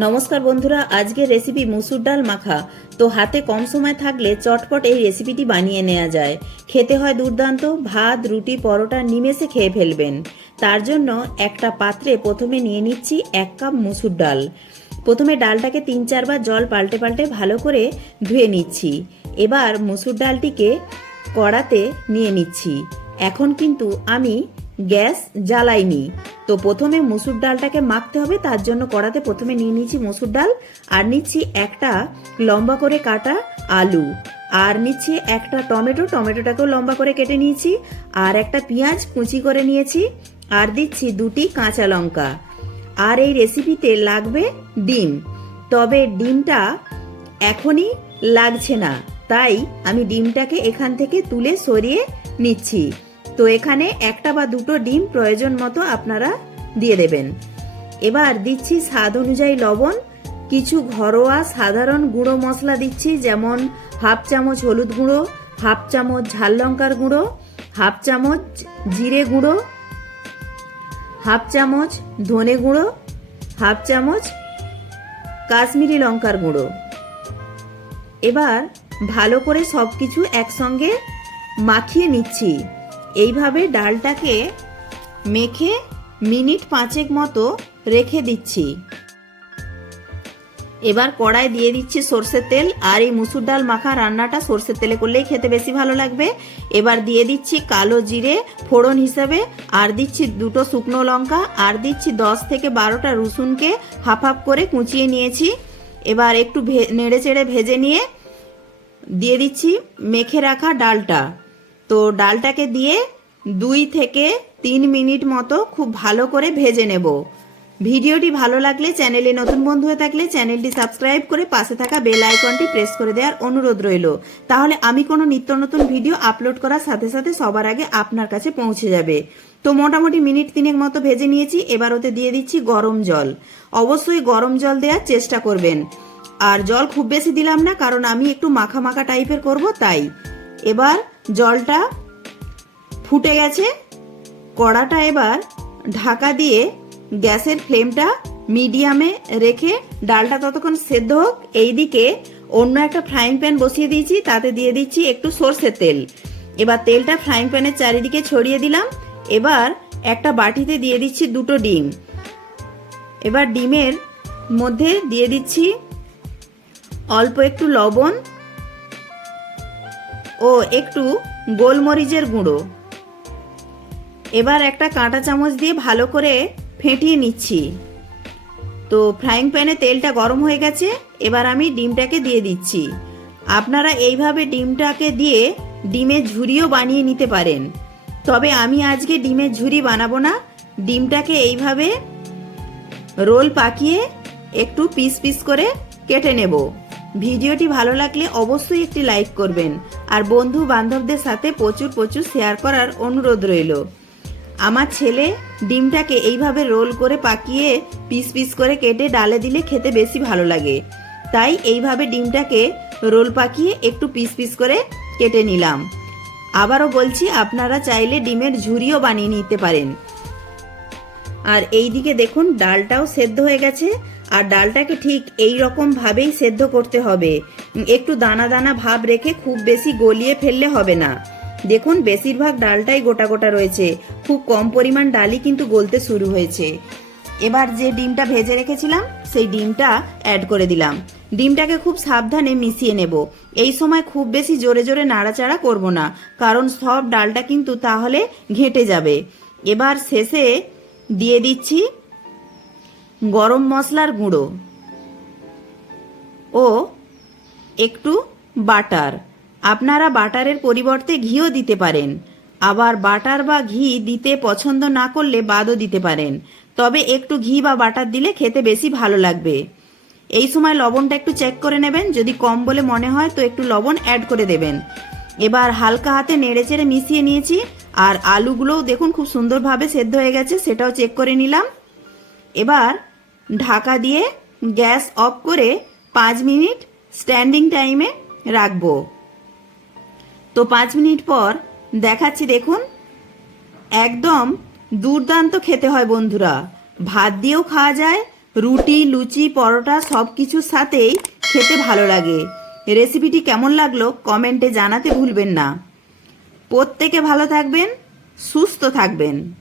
নমস্কার বন্ধুরা, আজকের রেসিপি মুসুর ডাল মাখা। তো হাতে কম সময় থাকলে চটপট এই রেসিপিটি বানিয়ে নেওয়া যায়। খেতে হয় দুর্দান্ত, ভাত রুটি পরোটা নিমেষে খেয়ে ফেলবেন। তার জন্য একটা পাত্রে প্রথমে নিয়ে নিচ্ছি 1 কাপ মুসুর ডাল। প্রথমে ডালটাকে 3-4 বার জল পাল্টে পাল্টে ভালো করে ধুয়ে নিচ্ছি। এবার মুসুর ডালটিকে কড়াতে নিয়ে নিচ্ছি। এখন কিন্তু আমি গ্যাস জ্বালাইনি। তো প্রথমে মুসুর ডালটাকে মাখতে হবে, তার জন্য কড়াতে প্রথমে নিয়ে নিচ্ছি মুসুর ডাল, আর নিচ্ছি একটা লম্বা করে কাটা আলু, আর নিচ্ছি একটা টমেটোটাকেও লম্বা করে কেটে নিয়েছি, আর একটা পেঁয়াজ কুচি করে নিয়েছি, আর দিচ্ছি 2টি কাঁচা লঙ্কা। আর এই রেসিপিতে লাগবে ডিম, তবে ডিমটা এখনই লাগছে না, তাই আমি ডিমটাকে এখান থেকে তুলে সরিয়ে নিচ্ছি। তো এখানে একটা বা দুটো ডিম প্রয়োজন মতো আপনারা দিয়ে দেবেন। এবার দিচ্ছি স্বাদ অনুযায়ী লবণ, কিছু ঘরোয়া সাধারণ গুঁড়ো মশলা দিচ্ছি, যেমন 1/2 চামচ হলুদ গুঁড়ো, 1/2 চামচ ঝাল লঙ্কার গুঁড়ো, 1/2 চামচ জিরে গুঁড়ো, 1/2 চামচ ধনে গুঁড়ো, 1/2 চামচ কাশ্মীরি লঙ্কার গুঁড়ো। এবার ভালো করে সবকিছু একসঙ্গে মাখিয়ে নিচ্ছি। এইভাবে ডালটাকে মেখে মিনিট 5 মতো রেখে দিচ্ছি। এবার কড়াই দিয়ে দিচ্ছি সরষের তেল, আর এই মুসুর ডাল মাখা রান্নাটা সরষের তেলে করলেই খেতে বেশি ভালো লাগবে। এবার দিয়ে দিচ্ছি কালো জিরে ফোড়ন হিসেবে, আর দিচ্ছি 2টো শুকনো লঙ্কা, আর দিচ্ছি 10 থেকে 12টা রসুনকে হাফ হাফ করে কুচিয়ে নিয়েছি। এবার একটু নেড়ে চেড়ে ভেজে নিয়ে দিয়ে দিচ্ছি মেখে রাখা ডালটা। তো ডালটাকে দিয়ে 2 থেকে 3 মিনিট মতো খুব ভালো করে ভেজে নেব। ভিডিওটি ভালো লাগলে, চ্যানেলে নতুন বন্ধু হয়ে থাকলে চ্যানেলটি সাবস্ক্রাইব করে পাশে থাকা বেল আইকনটি প্রেস করে দেওয়ার অনুরোধ রইল। তাহলে আমি কোনো নিত্য নতুন ভিডিও আপলোড করার সাথে সাথে সবার আগে আপনার কাছে পৌঁছে যাবে। তো মোটামুটি মিনিট 3 মতো ভেজে নিয়েছি। এবার ওতে দিয়ে দিচ্ছি গরম জল। অবশ্যই গরম জল দেওয়ার চেষ্টা করবেন, আর জল খুব বেশি দিলাম না, কারণ আমি একটু মাখা মাখা টাইপের করব তাই। এবার জলটা ফুটে গেছে, কড়াটা এবার ঢাকা দিয়ে গ্যাসের ফ্লেমটা মিডিয়ামে রেখে ডালটা ততক্ষণ সেদ্ধ হোক। এইদিকে অন্য একটা ফ্রাইং প্যান বসিয়ে দিয়েছি, তাতে দিয়ে দিচ্ছি একটু সরষের তেল। এবার তেলটা ফ্রাইং প্যানের চারিদিকে ছড়িয়ে দিলাম। এবার একটা বাটিতে দিয়ে দিচ্ছি 2টো ডিম। এবার ডিমের মধ্যে দিয়ে দিচ্ছি অল্প একটু লবণ ও একটু গোলমরিচের গুঁড়ো। এবার একটা কাঁটা চামচ দিয়ে ভালো করে ফেটিয়ে নিচ্ছি। তো ফ্রাইং প্যানে তেলটা গরম হয়ে গেছে, এবার আমি ডিমটাকে দিয়ে দিচ্ছি। আপনারা এইভাবে ডিমটাকে দিয়ে ডিমের ঝুরিও বানিয়ে নিতে পারেন, তবে আমি আজকে ডিমের ঝুরি বানাবো না। ডিমটাকে এইভাবে রোল পাকিয়ে একটু পিস পিস করে কেটে নেব। ভিডিওটি ভালো লাগলে অবশ্যই একটি লাইক করবেন, আর বন্ধু বান্ধবদের সাথে প্রচুর প্রচুর শেয়ার করার অনুরোধ রইল। আমার ছেলে ডিমটাকে এইভাবে রোল করে পাকিয়ে পিস পিস করে কেটে ডালে দিলে খেতে বেশি ভালো লাগে, তাই এইভাবে ডিমটাকে রোল পাকিয়ে একটু পিস পিস করে কেটে নিলাম। আবারও বলছি, আপনারা চাইলে ডিমের ঝুরিও বানিয়ে নিতে পারেন। আর এইদিকে দেখুন ডালটাও সেদ্ধ হয়ে গেছে, আর ডালটাকে ঠিক এই রকম ভাবেই সেদ্ধ করতে হবে। একটু দানা দানা ভাব রেখে খুব বেশি গলিয়ে ফেললে হবে না। দেখুন বেশিরভাগ ডালটাই গোটা গোটা রয়েছে, খুব কম পরিমাণ ডালই কিন্তু গলতে শুরু হয়েছে। এবার যে ডিমটা ভেজে রেখেছিলাম সেই ডিমটা অ্যাড করে দিলাম। ডিমটাকে খুব সাবধানে মিশিয়ে নেব। এই সময় খুব বেশি জোরে জোরে নাড়াচাড়া করব না, কারণ সব ডালটা কিন্তু তাহলে ঘেঁটে যাবে। এবার শেষে দিয়ে দিচ্ছি গরম মশলার গুঁড়ো ও একটু বাটার। আপনারা বাটারের পরিবর্তে ঘিও দিতে পারেন, আবার বাটার বা ঘি দিতে পছন্দ না করলে বাদও দিতে পারেন, তবে একটু ঘি বা বাটার দিলে খেতে বেশি ভালো লাগবে। এই সময় লবণটা একটু চেক করে নেবেন, যদি কম বলে মনে হয় তো একটু লবণ অ্যাড করে দেবেন। এবার হালকা হাতে নেড়ে চেড়ে মিশিয়ে নিয়েছি, আর আলুগুলোও দেখুন খুব সুন্দরভাবে সেদ্ধ হয়ে গেছে, সেটাও চেক করে নিলাম। এবার ঢাকা দিয়ে গ্যাস অফ করে 5 মিনিট স্ট্যান্ডিং টাইমে রাখবো। তো 5 মিনিট পর দেখাচ্ছি, দেখুন একদম দুর্দান্ত খেতে হয় বন্ধুরা। ভাত দিয়েও খাওয়া যায়, রুটি, লুচি, পরোটা সব কিছুর সাথেই খেতে ভালো লাগে। রেসিপিটি কেমন লাগলো কমেন্টে জানাতে ভুলবেন না। প্রত্যেকে ভালো থাকবেন, সুস্থ থাকবেন।